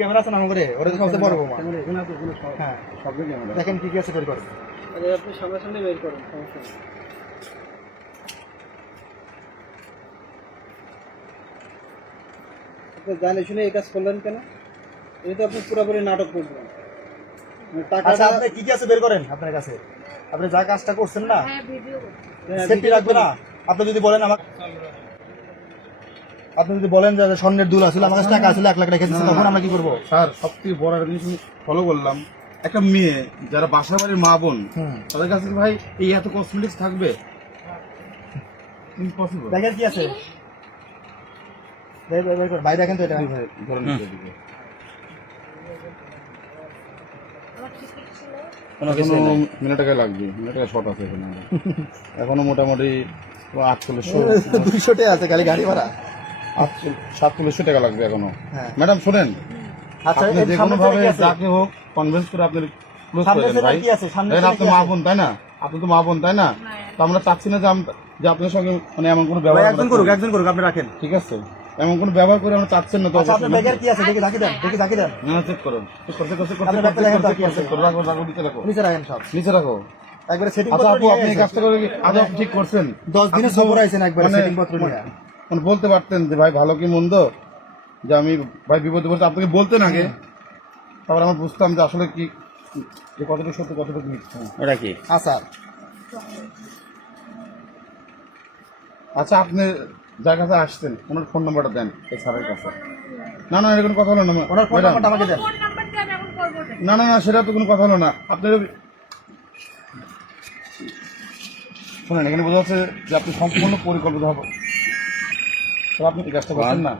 Camera আছে না আমাদের ওটা তো সবচেয়ে বড় বোমা। হ্যাঁ সব ক্যামেরা দেখেন কি কি আছে বের করেন। আপনি সামনাসামনি বের করেন, সমস্যা নেই। আপনি জানে শুনে এই কাজ করলেন কেন? এটা তো আপনি পুরোপুরি নাটক করবেন। আচ্ছা আপনি কি কি আছে বের করেন আপনার কাছে। আপনি যা কাজটা করছেন না সেফটি রাখবে না। আপনি যদি বলেন আপনি যদি বলেন যে স্বর্ণের দুল আসলে আমার কাছে টাকা আসলে 1 লাখ রেখে দিচ্ছি, তখন আমরা কি করবো? স্যার সবথেকে বড় একটা জিনিস ফলো করলাম, একটা মেয়ে যারা বাসা বাড়ির মা বোন তাদের কাছে ভাই এই এত কসমেটিক্স থাকবে ইম্পসিবল। দেখেন কি আছে ভাই, দেখেন তো এটা ধরুন মিনিট টাকা লাগবে, মিনিট টাকা শর্ট আছে এখানে এখনো মোটামুটি 200 টাকা আছে খালি গাড়ি ভাড়া। 4700 টাকা লাগবে এখনো। হ্যাঁ। ম্যাডাম শোনেন, আচ্ছা আপনি যে কোনো ভাবে যাকে হোক কনভিন্স করে আপনি ক্লোজ করে দেন ভাই। দেখেন আপনি মা বোন তাই না, আপনি তো মা বোন তাই না, তো আমরা চাচ্ছি না যে আপনার সঙ্গে মানে এমন কোনো ব্যবহার একজন করুক আপনি রাখেন, ঠিক আছে, এমন কোনো ব্যবহার করে আমরা চাচ্ছেন না তো। আচ্ছা আপনার ব্যাগের কি আছে দেখি ঝাঁকি দেন না চেক করুন, চেক করতে আপনার ব্যাগটা দেখেন তো কি আছে। রাখো রাখো নিচে রাখো, নিচে রাখেন সব নিচে রাখো। একবারে সেটিং আচ্ছা পত্র আপু নিয়ে আপনি এই কাজটা করে আজ আপনি ঠিক করছেন, 10 দিনের সফর আইছেন একবারে মানে- সেটিং পত্র নিয়ে। মানে বলতে পারতেন যে ভাই ভালো কি মন্দ, যে আমি ভাই বিপদে পড়তে আপনাকে বলতেন আগে, তারপর আমরা বুঝতাম যে আসলে কি যে কতটুকু সত্য কতটুকু মিথ্যা। এটা কি? আচ্ছা আচ্ছা আপনি যার কাছে আসছেন ওনার ফোন নাম্বারটা দেন এই স্যারের কাছে। না না এটা কোনো কথা হলো না ওনার ফোন ম্যাডাম। নাম্বারটা আমাকে দেন। না না না সেটা তো কোনো কথা হলো না। আপনি শোনেন, এখানে বোঝা যাচ্ছে যে আপনি সম্পূর্ণ পরিকল্পিত হবে, তো আপনি এই কাজটা করছেন না।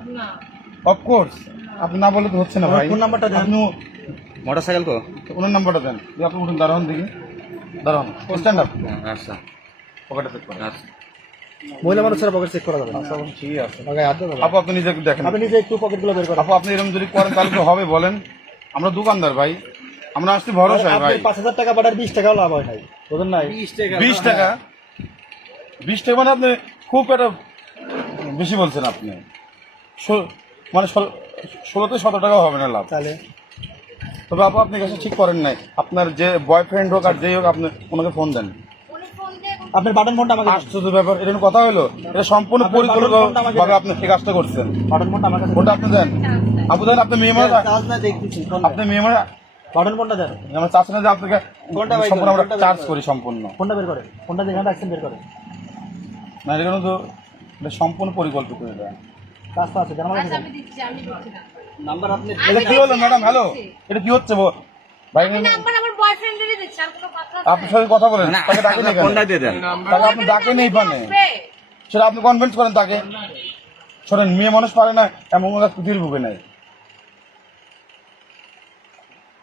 অফকোর্স আপনি না বলে তো হচ্ছে না ভাই। ফোন নাম্বারটা দেন। আপনি মোটরসাইকেল কো? ওনার নাম্বারটা দেন। আপনি উঠুন, দাঁড়ান দিকে, দাঁড়ান, স্ট্যান্ড আপ, আচ্ছা পকেটে চেক করেন। আচ্ছা মহিলা মানুষের পকেট চেক করা যাবে না। আচ্ছা ঠিকই আছে। আগে হাত দেন। আপু আপনি নিজে একটু দেখেন, আপনি নিজে একটু পকেটগুলো বের করেন। আপু আপনি এরকম যদি করেন তাহলে তো হবে বলেন? আমরা দোকানদার ভাই, আমরা আসছি ভরসায় ভাই। 5000 টাকা পাঠার 20 টাকাও লাভ হয় নাই, বুঝেন নাই? 20 টাকা 20 টাকা মানে আপনি খুব একটা বেশি বলছেন আপনি। মানে 16-17 টাকাও হবে না লাভ। তাহলে তবে আপু আপনি কাছে ঠিক করেন নাই, আপনার যে বয়ফ্রেন্ড হোক আর যেই হোক আপনি ওনাকে ফোন দেন। আপনার বাটন ফোনটা আমাকে দেন। আশ্চর্য ব্যাপার, এটা কোনো কথা হলো? এটা সম্পূর্ণ পরিকল্পিতভাবে আপনি এই কাজটা করছেন। বাটন ফোনটা আমাকে দেন। ওটা আপনি দেন। আপু দেন, আপনি মেয়ে মানুষ, চার্জ না দেখতেছি আপনি মেয়ে মানুষ, বাটন ফোনটা দেন। আমরা চাচ্ছি না যে আপনাকে কোনটা ভাই সম্পূর্ণ আমরা কোনটা চার্জ করি সম্পূর্ণ। ফোনটা বের করেন, ফোনটা যেখানে রাখছেন বের করেন। না এটা তো এটা সম্পূর্ণ পরিকল্পিত। এটা রাস্তা আছে জানা আছে। আমি দিচ্ছি না। নাম্বার আপনি এটা কি হলো ম্যাডাম? হ্যালো, এটা কি হচ্ছে ভাই? নাম্বার আমার বয়ফ্রেন্ডেরই দিচ্ছি, আর কোনো কথা আছে? আপনার সাথে কথা বলেন, তাকে ডাকে নেই কেন? কোনটা দিয়ে দেন? তাকে আপনি ডাকে নেই পানে, আসবে। সেটা আপনি কনভিন্স করেন তাকে। শোনেন, মেয়ে মানুষ পারে না এমন কোনো পৃথিবীর বুকে নাই।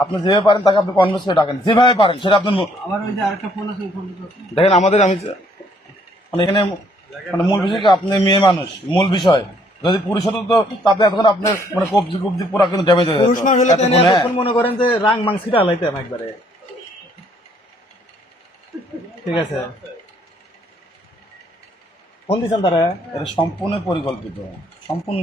আপনি যেভাবে পারেন তাকে আপনি কনভিন্স করে ডাকেন, যেভাবে পারেন সেটা আপনি আমার ওই যে আরেকটা ফোন আছে, ওই ফোনটা দেখেন। আমাদের আমি মানে এখানে মানে মূল বিষয় কি, আপনি মেয়ে মানুষ, মূল বিষয়। যদি পুরুষ হতো তো তাতে এতক্ষণ আপনার মানে কবজি কবজি পুরো কিন্তু ড্যামেজ হয়ে যেত। পুরুষ না হলে এতক্ষণ, হ্যাঁ। এখন মনে করেন যে রাং মাংসিটা লাইতাম একবারে। ঠিক আছে, ফোন দিছেন তারা? এটা সম্পূর্ণ পরিকল্পিত, সম্পূর্ণ